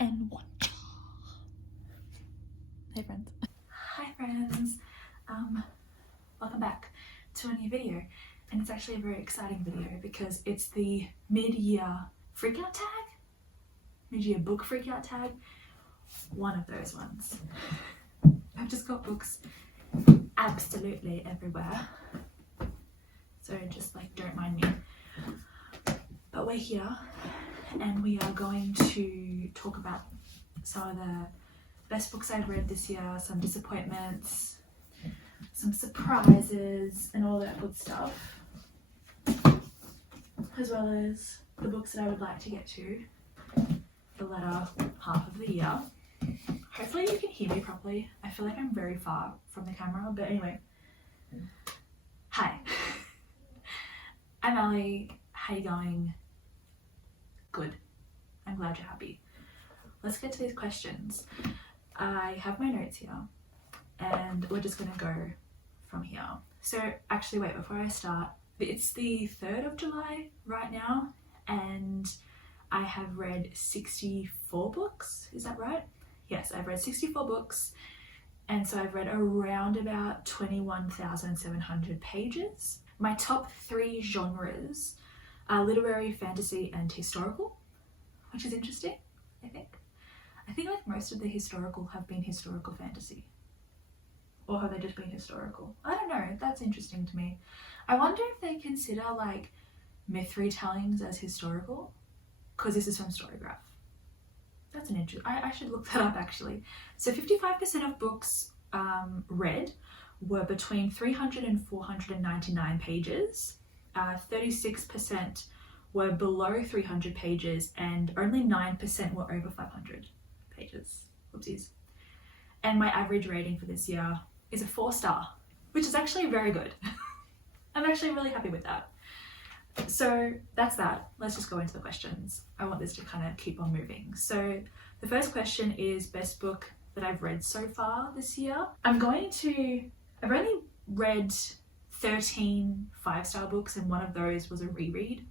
And one. Hey friends. Hi friends. Welcome back to a new video, and it's actually a very exciting video because it's the mid-year freakout tag, mid-year book freakout tag, one of those ones. I've just got books absolutely everywhere, so just like don't mind me. But we're here and we are going to talk about some of the best books I've read this year, some disappointments, some surprises and all that good stuff, as well as the books that I would like to get to the latter half of the year. Hopefully you can hear me properly. I feel like I'm very far from the camera, but anyway. Hi, I'm Allie. How you going? Good. I'm glad you're happy. Let's get to these questions. I have my notes here and we're just gonna go from here. So actually wait, before I start, it's the 3rd of July right now and I have read 64 books, is that right? Yes, I've read 64 books, and so I've read around about 21,700 pages. My top 3 genres are literary, fantasy and historical, which is interesting, I think. I think like most of the historical have been historical fantasy. Or have they just been historical? I don't know, that's interesting to me. I wonder if they consider like myth retellings as historical, because this is from Storygraph. That's an interesting, I should look that up actually. So 55% of books read were between 300 and 499 pages. 36% were below 300 pages and only 9% were over 500 pages. Whoopsies. And my average rating for this year is a 4-star, which is actually very good. I'm actually really happy with that. So that's that. Let's just go into the questions. I want this to kind of keep on moving. So the first question is best book that I've read so far this year. I've only read 13 5-star books and one of those was a reread.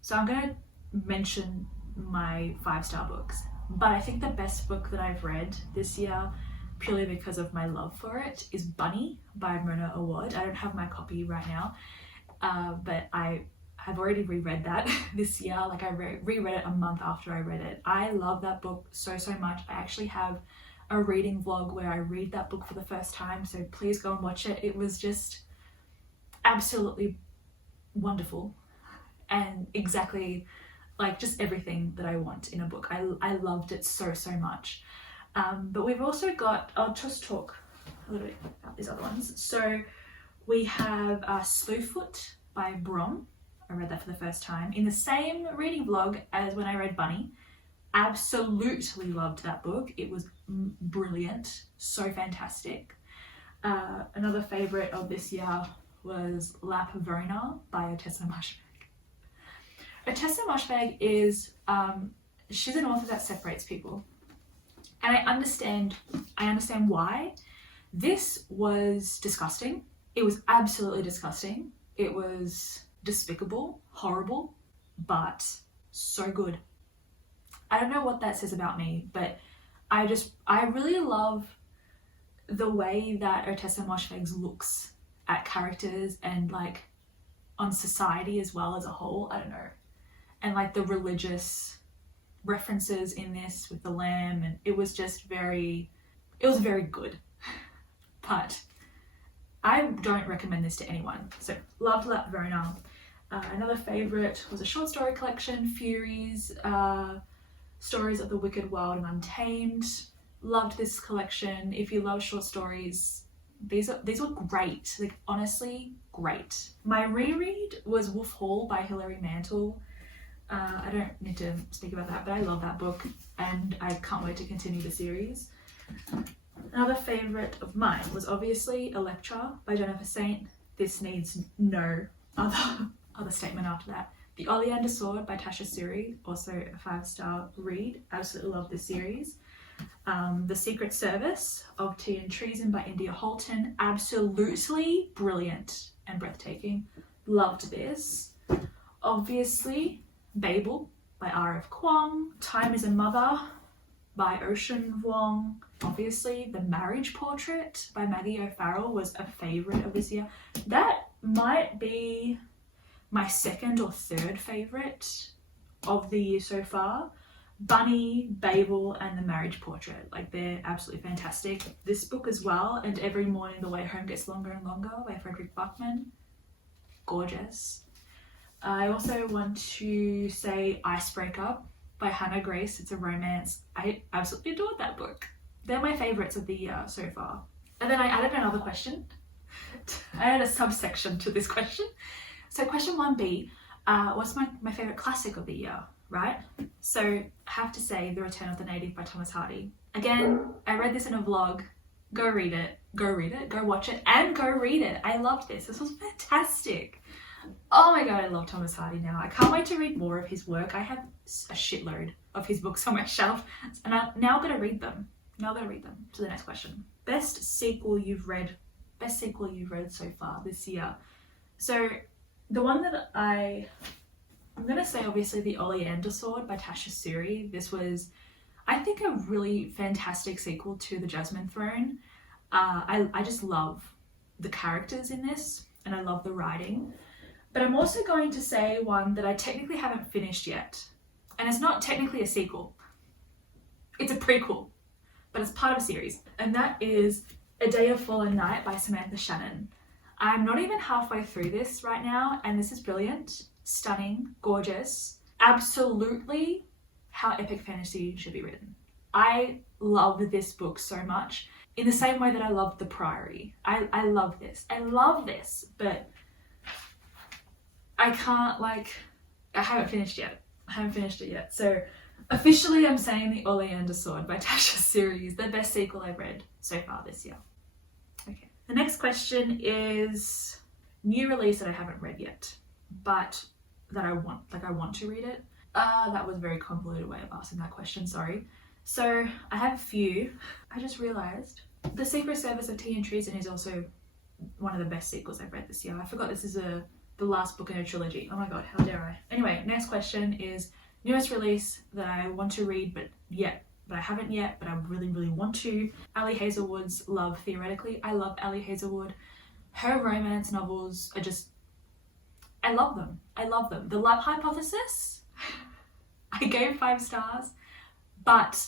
So I'm going to mention my 5-star books, but I think the best book that I've read this year, purely because of my love for it, is Bunny by Mona Awad. I don't have my copy right now, but I have already reread that this year. Like I reread it a month after I read it. I love that book so much. I actually have a reading vlog where I read that book for the first time, so please go and watch it. It was just absolutely wonderful and exactly like just everything that I want in a book. I loved it so much. But we've also got, I'll just talk a little bit about these other ones. So we have Slewfoot by Brom. I read that for the first time in the same reading vlog as when I read Bunny. Absolutely loved that book. It was brilliant, so fantastic. Another favourite of this year was La Pavona by Ottessa Moshfegh. Ottessa Moshfegh is, she's an author that separates people. And I understand why. This was disgusting. It was absolutely disgusting. It was despicable, horrible, but so good. I don't know what that says about me, but I really love the way that Ottessa Moshfegh looks at characters and like on society as well as a whole. I don't know. And like the religious references in this with the lamb, and it was very good. But I don't recommend this to anyone. So loved La Pavona. Another favourite was a short story collection, Furies, Stories of the Wicked, Wild and Untamed. Loved this collection. If you love short stories, these were great. Like honestly, great. My reread was Wolf Hall by Hilary Mantel. I don't need to speak about that, but I love that book and I can't wait to continue the series. Another favourite of mine was obviously Electra by Jennifer Saint. This needs no other statement after that. The Oleander Sword by Tasha Suri, also a 5-star read. Absolutely love this series. The Secret Service of Tea and Treason by India Holton. Absolutely brilliant and breathtaking. Loved this. Obviously, Babel by R.F. Kuang, Time is a Mother by Ocean Vuong. Obviously, The Marriage Portrait by Maggie O'Farrell was a favourite of this year. That might be my second or third favourite of the year so far. Bunny, Babel, and The Marriage Portrait. Like, they're absolutely fantastic. This book as well, And Every Morning the Way Home Gets Longer and Longer by Frederick Buckman. Gorgeous. I also want to say Icebreaker by Hannah Grace. It's a romance. I absolutely adored that book. They're my favourites of the year so far. And then I added another question. I added a subsection to this question. So question 1B, what's my favourite classic of the year, right? So I have to say The Return of the Native by Thomas Hardy. Again, I read this in a vlog. Go read it, go watch it, and go read it. I loved this. This was fantastic. Oh my god, I love Thomas Hardy now. I can't wait to read more of his work. I have a shitload of his books on my shelf, and I'm now going to read them. To the next question. Best sequel you've read so far this year. So the one that I'm going to say, obviously, The Oleander Sword by Tasha Suri. This was, I think, a really fantastic sequel to The Jasmine Throne. I just love the characters in this, and I love the writing. But I'm also going to say one that I technically haven't finished yet. And it's not technically a sequel. It's a prequel, but it's part of a series. And that is A Day of Fallen Night by Samantha Shannon. I'm not even halfway through this right now, and this is brilliant, stunning, gorgeous, absolutely how epic fantasy should be written. I love this book so much, in the same way that I loved The Priory. I love this, but I can't, I haven't finished it yet. So officially I'm saying The Oleander Sword by Tasha Suri is the best sequel I've read so far this year. Okay. The next question is new release that I haven't read yet, but that I want to read it. That was a very convoluted way of asking that question, sorry. So I have a few. I just realised The Secret Service of Tea and Treason is also one of the best sequels I've read this year. I forgot this is the last book in a trilogy. Oh my god, how dare I. Anyway, next question is newest release that I want to read but I haven't yet, but I really, really want to. Allie Hazelwood's Love Theoretically. I love Allie Hazelwood. Her romance novels are just, I love them. The Love Hypothesis, I gave 5 stars, but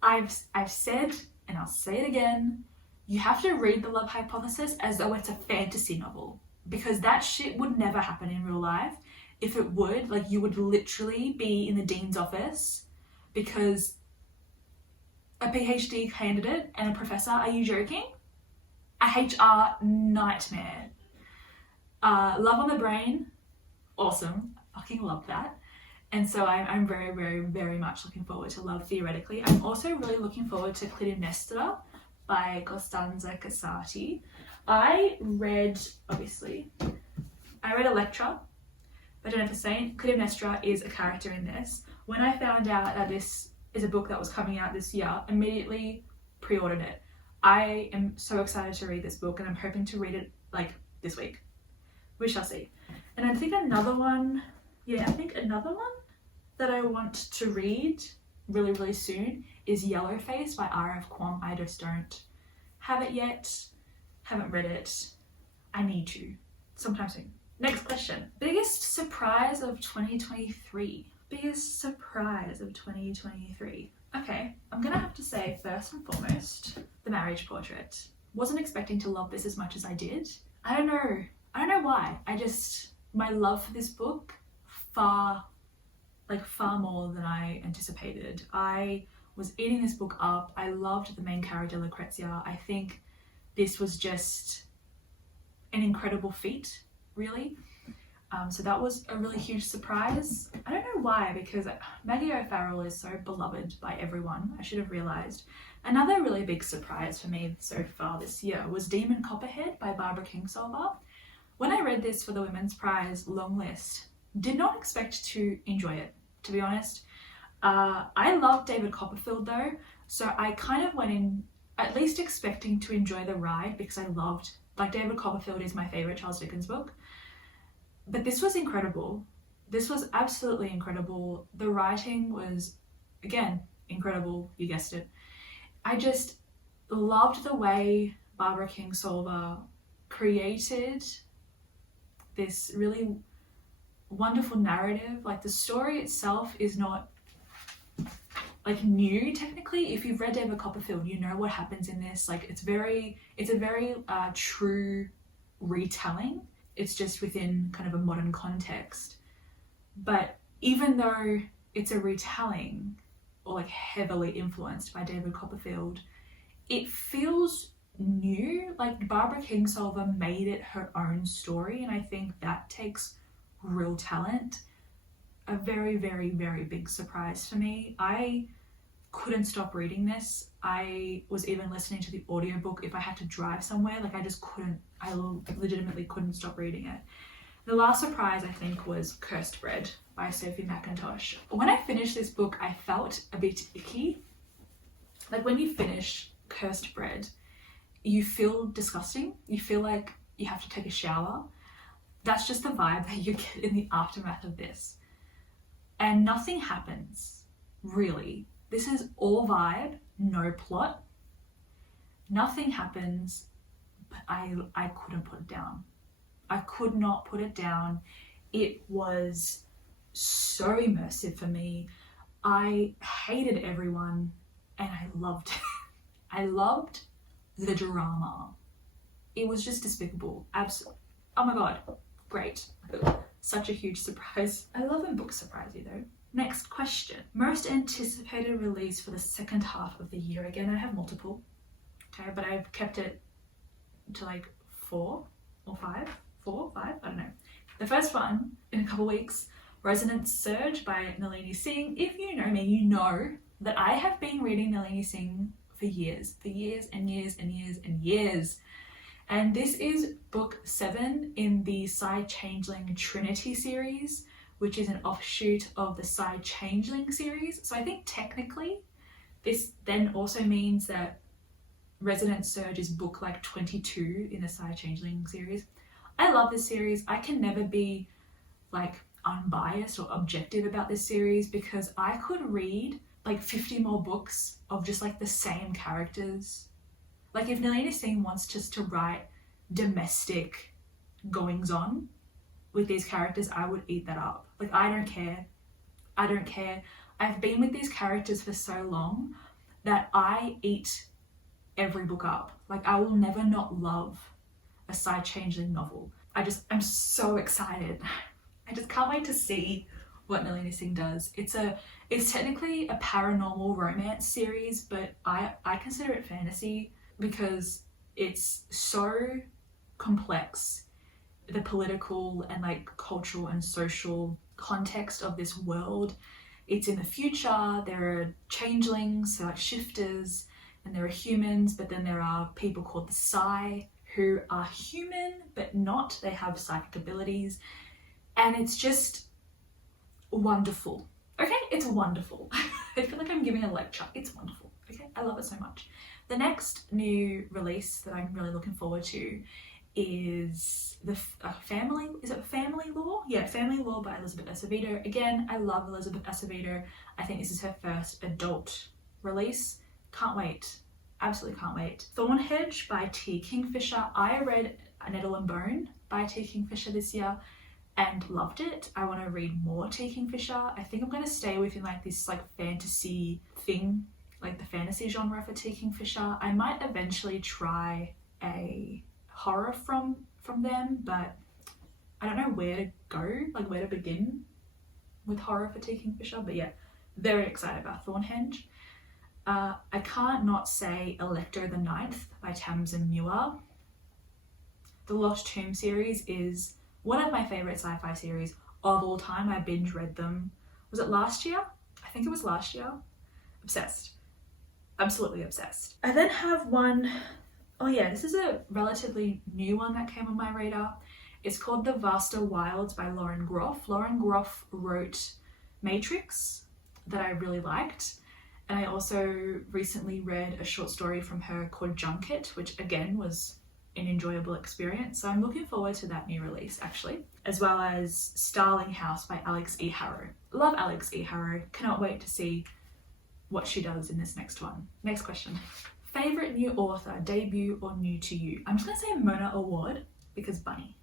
I've said, and I'll say it again, you have to read The Love Hypothesis as though it's a fantasy novel, because that shit would never happen in real life. If it would, you would literally be in the dean's office because a PhD candidate and a professor, are you joking? A HR nightmare. Love on the Brain, awesome. I fucking love that. And so I'm very, very, very much looking forward to Love Theoretically. I'm also really looking forward to Clytemnestra by Costanza Casati. I read Electra by Jennifer Saint. Clytemnestra is a character in this. When I found out that this is a book that was coming out this year, immediately pre-ordered it. I am so excited to read this book, and I'm hoping to read it this week. We shall see. And I think another one that I want to read really, really soon is Yellowface by R.F. Kuang. I just don't have it yet. Haven't read it. I need to. Sometime soon. Next question. Biggest surprise of 2023. Okay, I'm gonna have to say first and foremost, The Marriage Portrait. Wasn't expecting to love this as much as I did. I don't know why. My love for this book far more than I anticipated. I was eating this book up. I loved the main character, Lucrezia. I think this was just an incredible feat, really. So that was a really huge surprise. I don't know why, because Maggie O'Farrell is so beloved by everyone. I should have realised. Another really big surprise for me so far this year was Demon Copperhead by Barbara Kingsolver. When I read this for the Women's Prize long list, did not expect to enjoy it, to be honest. I love David Copperfield though, so I kind of went in at least expecting to enjoy the ride, because I loved, David Copperfield is my favourite Charles Dickens book. But this was incredible. This was absolutely incredible. The writing was, again, incredible, you guessed it. I just loved the way Barbara Kingsolver created this really wonderful narrative. Like, the story itself is not like new technically. If you've read David Copperfield, you know what happens in this. Like, it's a very true retelling. It's just within kind of a modern context. But even though it's a retelling, or like heavily influenced by David Copperfield, it feels new. Like, Barbara Kingsolver made it her own story, and I think that takes real talent. A very, very, very big surprise for me. I couldn't stop reading this. I was even listening to the audiobook if I had to drive somewhere. Like, I legitimately couldn't stop reading it. The last surprise, I think, was Cursed Bread by Sophie McIntosh. When I finished this book, I felt a bit icky. Like, when you finish Cursed Bread, you feel disgusting. You feel like you have to take a shower. That's just the vibe that you get in the aftermath of this. And nothing happens, really. This is all vibe, no plot. Nothing happens, but I couldn't put it down. I could not put it down. It was so immersive for me. I hated everyone, and I loved it. I loved the drama. It was just despicable. Absolutely. Oh my god. Great. Such a huge surprise. I love when books surprise you though. Next question. Most anticipated release for the second half of the year. Again, I have multiple. Okay, but I've kept it to like 4 or 5. 4, 5, I don't know. The first one in a couple weeks, Resonance Surge by Nalini Singh. If you know me, you know that I have been reading Nalini Singh for years and years and years and years. And this is book 7 in the Psy Changeling Trinity series, which is an offshoot of the Psy Changeling series. So I think technically this then also means that Resonance Surge is book like 22 in the Psy Changeling series. I love this series. I can never be like unbiased or objective about this series because I could read like 50 more books of just like the same characters. Like, if Nalini Singh wants just to write domestic goings on with these characters, I would eat that up. Like, I don't care. I don't care. I've been with these characters for so long that I eat every book up. Like, I will never not love a Psy Changeling novel. I'm so excited. I just can't wait to see what Nalini Singh does. It's technically a paranormal romance series, but I consider it fantasy because it's so complex. The political and like cultural and social context of this world. It's in the future. There are changelings, so like shifters, and there are humans, but then there are people called the Psy who are human but not. They have psychic abilities, and it's just wonderful. Okay, it's wonderful. I feel like I'm giving a lecture. It's wonderful. Okay, I love it so much. The next new release that I'm really looking forward to is Family Law? Yeah, Family Law by Elizabeth Acevedo. Again, I love Elizabeth Acevedo. I think this is her first adult release. Can't wait. Absolutely can't wait. Thornhedge by T. Kingfisher. I read Nettle and Bone by T. Kingfisher this year and loved it. I want to read more T. Kingfisher. I think I'm going to stay within like this like fantasy thing, like the fantasy genre for T. Kingfisher. I might eventually try a horror from them, but I don't know where to go, like where to begin with horror for T. Kingfisher. But yeah, very excited about Thornhenge. I can't not say Electo the Ninth by Tamsin Muir. The Lost Tomb series is one of my favorite sci-fi series of all time. I binge read them. Was it last year? I think it was last year. Obsessed. Absolutely obsessed. I then have one, oh yeah, this is a relatively new one that came on my radar. It's called The Vaster Wilds by Lauren Groff. Lauren Groff wrote Matrix that I really liked. And I also recently read a short story from her called Junket, which again was an enjoyable experience. So I'm looking forward to that new release actually, as well as Starling House by Alex E. Harrow. Love Alex E. Harrow. Cannot wait to see what she does in this next one. Next question. Favorite new author, debut or new to you? I'm just gonna say Mona Award because Bunny.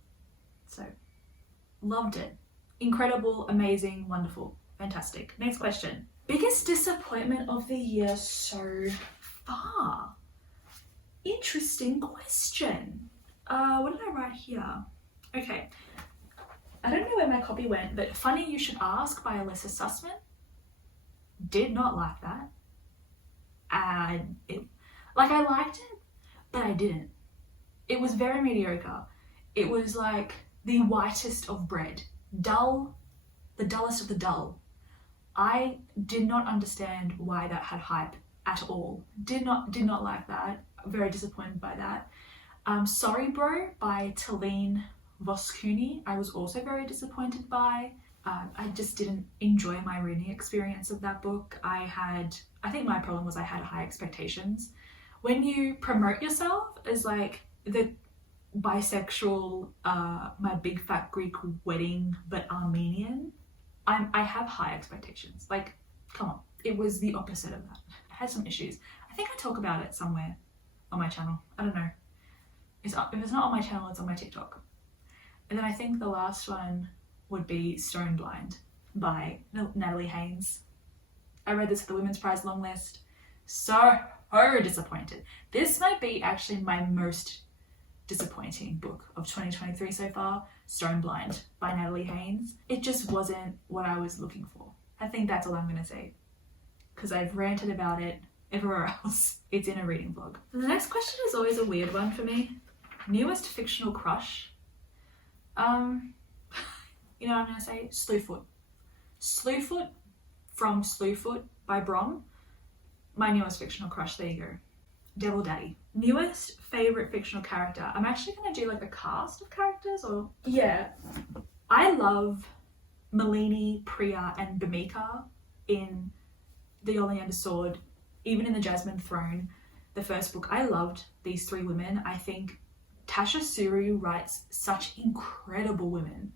So loved it. Incredible, amazing, wonderful, fantastic. Next question. Biggest disappointment of the year so far? Interesting question. What did I write here? Okay. I don't know where my copy went, but Funny You Should Ask by Alyssa Sussman. Did not like that. I liked it, but I didn't. It was very mediocre. It was like the whitest of bread. Dull, the dullest of the dull. I did not understand why that had hype at all. Did not like that. Very disappointed by that. Sorry Bro by Talene Voskuni, I was also very disappointed by. I just didn't enjoy my reading experience of that book. I think my problem was I had high expectations. When you promote yourself as like the bisexual, my big fat Greek wedding but Armenian, I have high expectations. Like, come on. It was the opposite of that. I had some issues. I think I talk about it somewhere on my channel. I don't know. If it's not on my channel, it's on my TikTok. And then I think the last one would be Stone Blind by Natalie Haynes. I read this at the Women's Prize long list. So disappointed. This might be actually my most disappointing book of 2023 so far, Stone Blind by Natalie Haynes. It just wasn't what I was looking for. I think that's all I'm going to say, because I've ranted about it everywhere else. It's in a reading vlog. The next question is always a weird one for me. Newest fictional crush. You know what I'm going to say? Slewfoot. Slewfoot from Slewfoot by Brom. My newest fictional crush, there you go. Devil Daddy. Newest favorite fictional character. I'm actually going to do like a cast of characters, or yeah. I love Malini, Priya and Bhumika in The Oleander Sword, even in The Jasmine Throne, the first book. I loved these three women. I think Tasha Suru writes such incredible women,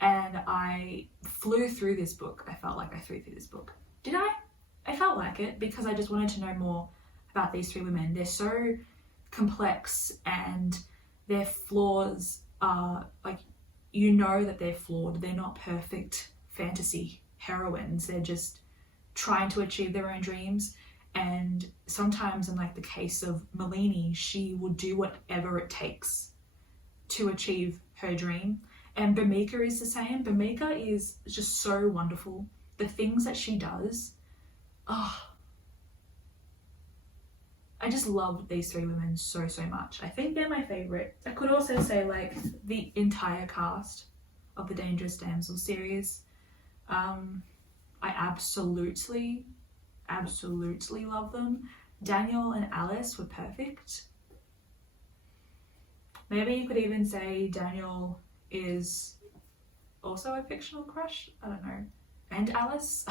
and I flew through this book. I felt like I flew through this book. Did I? I felt like it because I just wanted to know more about these three women. They're so complex and their flaws are like, you know that they're flawed. They're not perfect fantasy heroines. They're just trying to achieve their own dreams. And sometimes in like the case of Malini, she will do whatever it takes to achieve her dream. And Bhumika is the same. Bhumika is just so wonderful. The things that she does, I just love these three women so much. I think they're my favorite. I could also say like the entire cast of the Dangerous Damsel series. I absolutely love them. Daniel and Alice were perfect. Maybe you could even say Daniel is also a fictional crush. I don't know. And Alice,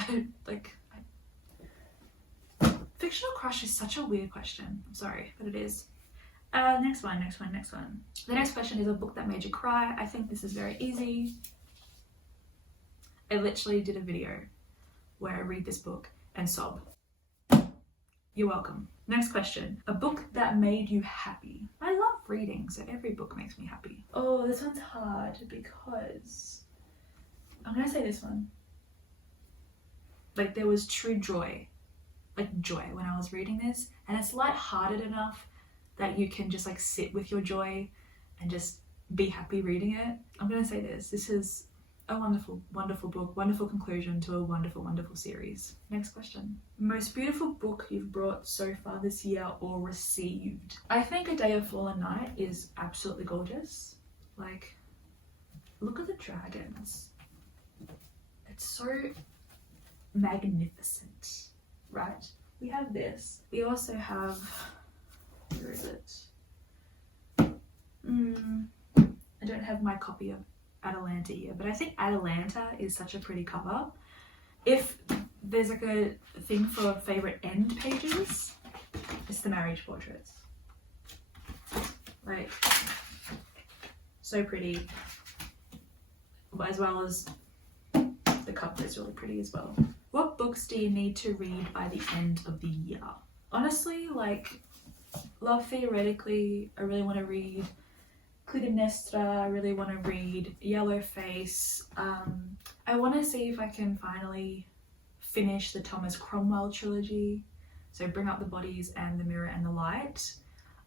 fictional crush is such a weird question. I'm sorry, but it is. Next one. The next question is a book that made you cry. I think this is very easy. I literally did a video where I read this book and sob. You're welcome. Next question. A book that made you happy. I love reading, so every book makes me happy. Oh, this one's hard because I'm gonna say this one. Like, there was true joy, like joy when I was reading this, and it's lighthearted enough that you can just like sit with your joy and just be happy reading it. I'm gonna say this. This is a wonderful book, wonderful conclusion to a wonderful series. Next question. Most beautiful book you've brought so far this year or received? I think A Day of Fallen Night is absolutely gorgeous. Like, look at the dragons. It's so magnificent, right? We have this. We also have, where is it? I don't have my copy of Atalanta here, but I think Atalanta is such a pretty cover. If there's like a thing for favorite end pages, it's the marriage portraits. Like, so pretty. As well as the cover is really pretty as well. What books do you need to read by the end of the year? Honestly, like, Love Theoretically, I really want to read. Clytemnestra, I really want to read. Yellow Face. I want to see if I can finally finish the Thomas Cromwell trilogy. So Bring Up the Bodies and The Mirror and the Light.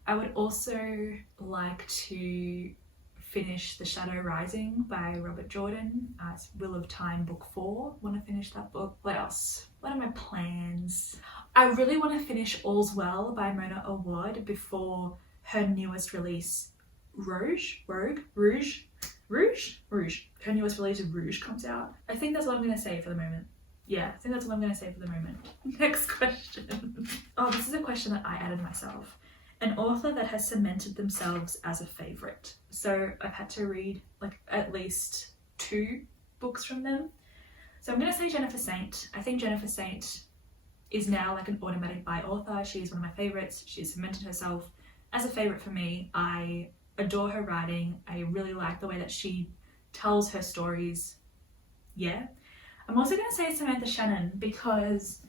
I would also like to finish The Shadow Rising by Robert Jordan. It's Wheel of Time book 4. Want to finish that book. What else? What are my plans? I really want to finish All's Well by Mona Awad before her newest release, Rouge. Her newest release of Rouge comes out. I think that's what I'm going to say for the moment. Yeah, I think that's what I'm going to say for the moment. Next question. Oh, this is a question that I added myself. An author that has cemented themselves as a favourite. So I've had to read like at least 2 books from them. So I'm going to say Jennifer Saint. I think Jennifer Saint is now like an automatic buy author. She's one of my favourites. She's cemented herself as a favourite for me. I adore her writing. I really like the way that she tells her stories. Yeah. I'm also going to say Samantha Shannon because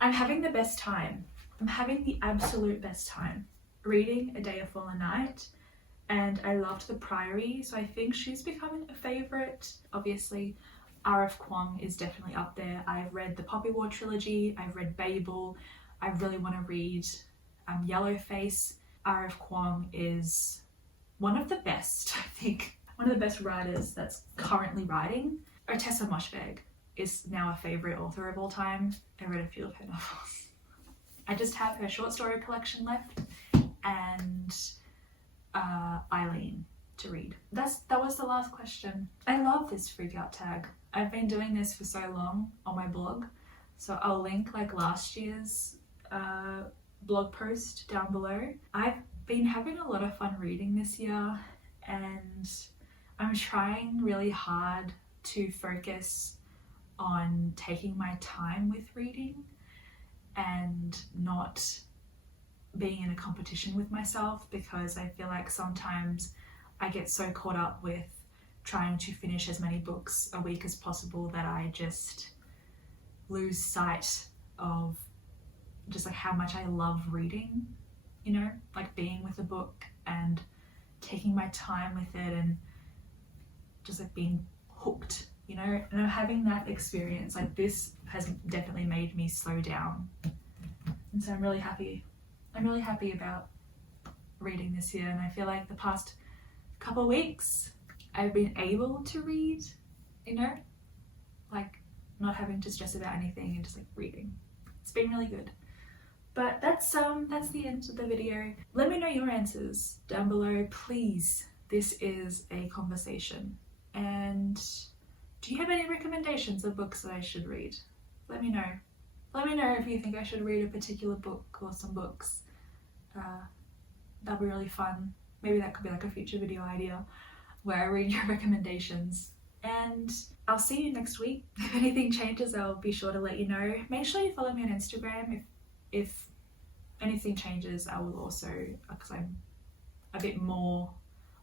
I'm having the best time. I'm having the absolute best time reading A Day, a Fallen Night, and I loved The Priory, so I think she's becoming a favourite. Obviously, R.F. Kuang is definitely up there. I've read the Poppy War trilogy, I've read Babel, I really want to read Yellow Face. R.F. Kuang is one of the best, I think, one of the best writers that's currently writing. Ottessa Moshfegh is now a favourite author of all time. I read a few of her novels. I just have her short story collection left and Eileen to read. That was the last question. I love this freakout tag. I've been doing this for so long on my blog, so I'll link like last year's blog post down below. I've been having a lot of fun reading this year, and I'm trying really hard to focus on taking my time with reading and not being in a competition with myself, because I feel like sometimes I get so caught up with trying to finish as many books a week as possible that I just lose sight of just like how much I love reading, you know, like being with a book and taking my time with it and just like being hooked, you know. And I'm having that experience. Like, this has definitely made me slow down, and so I'm really happy about reading this year. And I feel like the past couple of weeks I've been able to read, you know, like not having to stress about anything and just like reading. It's been really good. But that's the end of the video. Let me know your answers down below, please. This is a conversation. And do you have any recommendations of books that I should read? Let me know. Let me know if you think I should read a particular book or some books. That'll be really fun. Maybe that could be like a future video idea where I read your recommendations. And I'll see you next week. If anything changes, I'll be sure to let you know. Make sure you follow me on Instagram. If anything changes, I will also, because I'm a bit more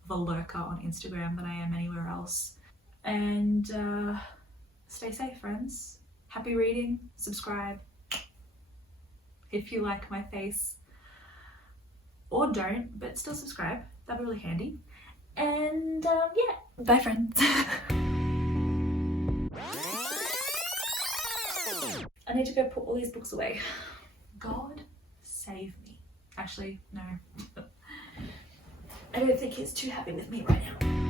of a lurker on Instagram than I am anywhere else. And stay safe, friends. Happy reading. Subscribe if you like my face, or don't, but still subscribe. That'd be really handy. And yeah, bye friends. I need to go put all these books away. God save me. Actually, no. I don't think he's too happy with me right now.